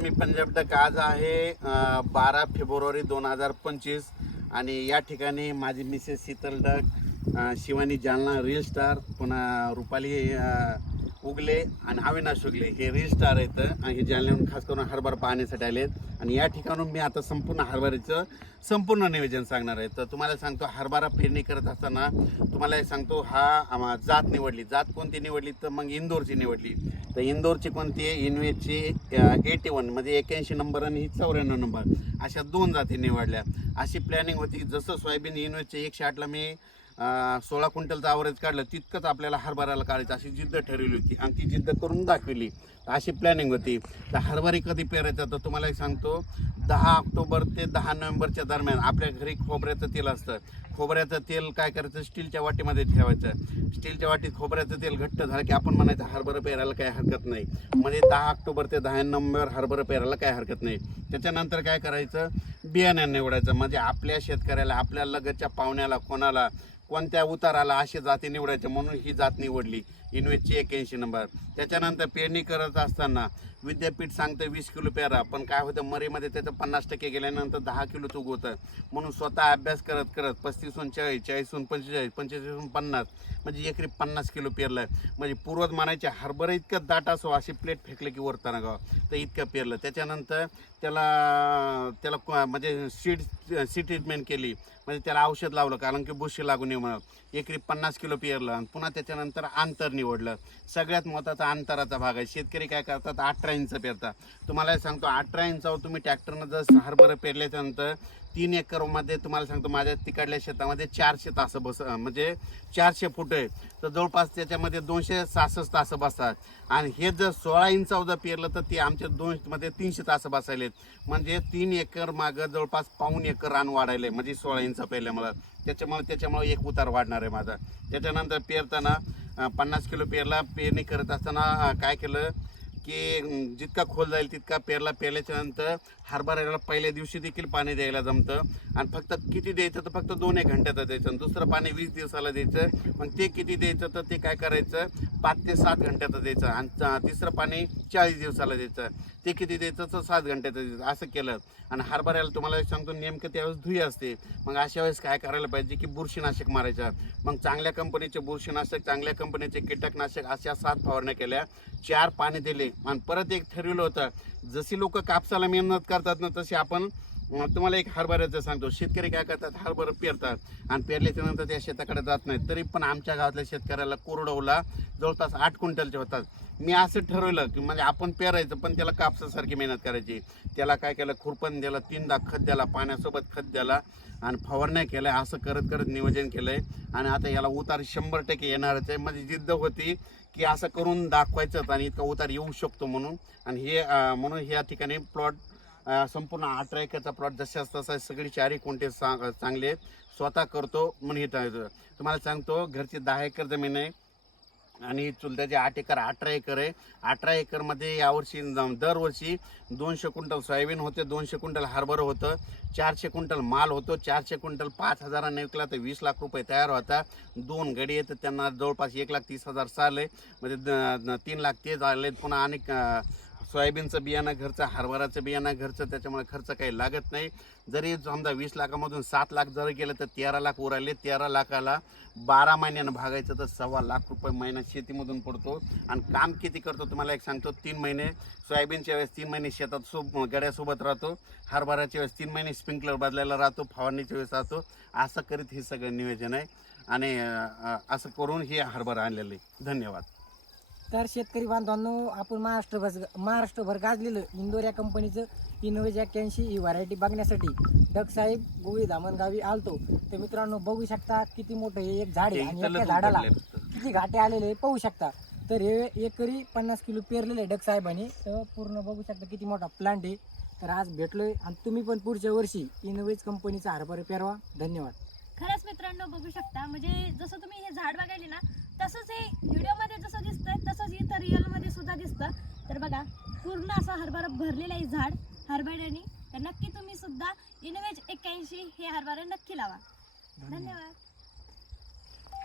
मी पंजाब तक आज आहे 12 फेब्रुवारी 2025 आणि या ठिकाणी माझी Mrs Sheetal duck, Shivani Jalna reel star, पुन्हा रुपाली उगले आणि अविनाश उगले हे रील स्टार आहेत आणि हे जालन्याहून खास करून हरभरा पाहण्यासाठी आलेत. आणि या ठिकाणून मी आता संपूर्ण हरभऱ्याचं संपूर्ण नियोजन सांगणार आहे. तर तुम्हाला सांगतो, हरभरा पेरणी करत असताना तुम्हाला सांगतो, हा जात निवडली. जात कोणती निवडली तर मग इंदोरची निवडली. तर इंदोरची कोणती आहे? इनवेची 81 म्हणजे 81 नंबर आणि ही 94 नंबर, अशा दोन जाती निवडल्या. अशी प्लॅनिंग होती. जसं सोयाबीन इनवेचे 108ला मी 16 क्विंटलचं ॲव्हरेज काढलं, तितकंच आपल्याला हरभऱ्याला काढायचं अशी जिद्द ठरवली होती आणि ती जिद्द करून दाखवली. अशी प्लॅनिंग होती. तर हरभरी कधी पेरायचं तर तुम्हाला एक सांगतो, 10 ऑक्टोबर ते 10 नोव्हेंबरच्या दरम्यान आपल्या घरी खोबऱ्याचं तेल असतं. खोबऱ्याचं तेल काय करायचं, स्टीलच्या वाटीमध्ये ठेवायचं. स्टीलच्या वाटीत खोबऱ्याचं तेल घट्ट झालं की आपण म्हणायचं हरभरा पेरायला काही हरकत नाही. म्हणजे 10 ऑक्टोबर ते 10 नोव्हेंबर हरभरा पेरायला काही हरकत नाही. त्याच्यानंतर काय करायचं, बियाणं निवडायचं. म्हणजे आपल्या शेतकऱ्याला, आपल्या लगतच्या पाहुण्याला, कोणाला कोणत्या उताराला अशी जाती निवडायच्या, म्हणून ही जात निवडली इनवेजची 81 नंबर. त्याच्यानंतर पेरणी करत असताना विद्यापीठ सांगतं 20 किलो पेरा, पण काय होतं मरीमध्ये त्याचं 50% गेल्यानंतर 10 किलोच उगवतं. म्हणून स्वतः अभ्यास करत करत 35 40, 40 45, 45 50 म्हणजे एकरी 50 किलो पेरलं. म्हणजे पूर्वज म्हणायचे हरभरा इतकं दाट असो, अशी प्लेट फेकलं की वरताना गाव, तर इतकं पेरलं. त्याच्यानंतर त्याला म्हणजे सीड ट्रीटमेंट केली, म्हणजे त्याला औषध लावलं कारण की बुरशी लागू नये म्हणून. एकरी 50 किलो पेरलं आणि पुन्हा त्याच्यानंतर अंतर निवडलं. सगळ्यात महत्त्वाचा अंतराचा भाग आहे. शेतकरी काय करतात, 18 इंच पेरतात. तुम्हाला सांगतो, 18 इंचावर तुम्ही ट्रॅक्टरनं जर हरभरा पेरल्याच्यानंतर 3 एकरमध्ये तुम्हाला सांगतो, माझ्या तिकडल्या शेतामध्ये 400 तासं म्हणजे 400 फूट आहे, तर जवळपास त्याच्यामध्ये 266 तासं बसतात. आणि हे जर 16 इंचावर जर पेरलं तर ते आमच्या 2मध्ये 300 तासं बसायलेत. म्हणजे 3 एकर मागं जवळपास पाऊण एकर रान वाढायला, म्हणजे 16 इंच पेरल्यामुळं. त्याच्यामुळे एक उतार वाढणार आहे माझा. त्याच्यानंतर पेरताना 50 किलो पेरला. पेरणी करत असताना काय केलं की जितका खोल जाईल तितका पेरल्याच्या नंतर हरभऱ्याला पहिल्या दिवशी देखील पाणी द्यायला जमतं. आणि फक्त किती द्यायचं तर फक्त 2-1 घंट्याचं द्यायचं. आणि दुसरं पाणी 20 दिवसाला द्यायचं. मग ते किती द्यायचं तर ते काय करायचं, 5 ते 7 घंट्याचं द्यायचं. आणि तिसरं पाणी 40 दिवसाला द्यायचं. ते किती द्यायचं तर 7 घंट्याचं द्यायचं. असं केलं. आणि हरभऱ्याला तुम्हाला सांगतो, नेमकं त्यावेळेस धुई असते. मग अशा वेळेस काय करायला पाहिजे की बुरशीनाशक मारायचं. मग चांगल्या कंपनीचे बुरशीनाशक, चांगल्या कंपनीचे कीटकनाशक अशा 7 फवारण्या केल्या, 4 पाणी दिले. आणि परत एक ठरवलं होतं, जशी लोक कापसाला मेहनत करतात ना, तशी आपण तुम्हाला एक हरभऱ्याचं सांगतो. शेतकरी काय करतात, हरभरा पेरतात आणि पेरल्याच्या नंतर त्या शेताकडे जात नाहीत. तरी पण आमच्या गावातल्या शेतकऱ्याला कोरडवला जवळपास 8 क्विंटलचे होतात. मी असं ठरवलं की म्हणजे आपण पेरायचं, पण त्याला कापसासारखी मेहनत करायची. त्याला काय केलं, खुरपण दिलं, 3दा खत द्याला, पाण्यासोबत खत द्याला आणि फवारण्या केल्या. असं करत करत नियोजन केलं आहे. आणि आता याला उतार 100% येणारच आहे. म्हणजे जिद्द होती की असं करून दाखवायचं आणि इतका उतार येऊ शकतो म्हणून. आणि म्हणून ह्या ठिकाणी प्लॉट संपूर्ण 18 एकरचा प्लॉट जशाच तसा, सगळी 4 कोणते चांगले आहेत, स्वतः करतो म्हणून हे तुम्हाला सांगतो. घरची 10 एकर जमीन आहे आणि चुलत्याचे 8 एकर, 18 एकर आहे. 18 एकरमध्ये यावर्षी दरवर्षी 200 क्विंटल सोयाबीन होते, 200 क्विंटल हरभरा होतं, 400 क्विंटल माल होतो. 400 क्विंटल 5,000ने विकला तर 20 लाख रुपये तयार होता. 2 गडी आहेत, त्यांना जवळपास 1,30,000 चालले, म्हणजे 3 लाख ते झाले. पुन्हा अनेक सोयाबीनचं बियाणं घरचं, हरभराचं बियाणं घरचं, त्याच्यामुळे खर्च काही लागत नाही. जरी समजा 20 लाखामधून 7 लाख जरी गेलं तर 13 लाख उराले. 13 लाखाला 12 महिन्यानं भागायचं तर 1.25 लाख रुपये महिना शेतीमधून पडतो. आणि काम किती करतो तुम्हाला एक सांगतो, 3 महिने सोयाबीनच्या वेळेस 3 महिने शेतात गड्यासोबत राहतो, हरभराच्या वेळेस 3 महिने स्प्रिंकलर बदलायला राहतो, फवारणीच्या वेळेस राहतो. असं करीत हे सगळं नियोजन आहे. आणि असं करून हे हरभरा आणलेलं आहे. धन्यवाद. तर शेतकरी बांधवांनो, आपण महाराष्ट्रभर गाजलेलं इंदोर या कंपनीचं इनोवेज 81 ही व्हरायटी बघण्यासाठी डकसाहेब गोळी धामणगावी आलतो. तर मित्रांनो, बघू शकता किती मोठं हे एक झाड आहे आणि एका झाडाला किती घाटे आलेले पाहू शकता. तर हे एकरी 50 किलो पेरलेले आहे डकसाहेबांनी. तर पूर्ण बघू शकता किती मोठा प्लांट आहे. तर आज भेटलोय आणि तुम्ही पण पुढच्या वर्षी इनोवेज कंपनीचा हरभरा पेरवा. धन्यवाद. खरंच मित्रांनो, बघू शकता, म्हणजे जसं तुम्ही हे झाड बघायले ना, तसंच हे व्हिडिओमध्ये जसं दिसतंय तसंच इथं रिअलमध्ये सुद्धा दिसतं. तर बघा, पूर्ण असं हरभरा भरलेलं आहे झाड हरभऱ्याने. तर नक्की तुम्ही सुद्धा इनोवेज 81 हे हरभरा नक्की लावा. धन्यवाद.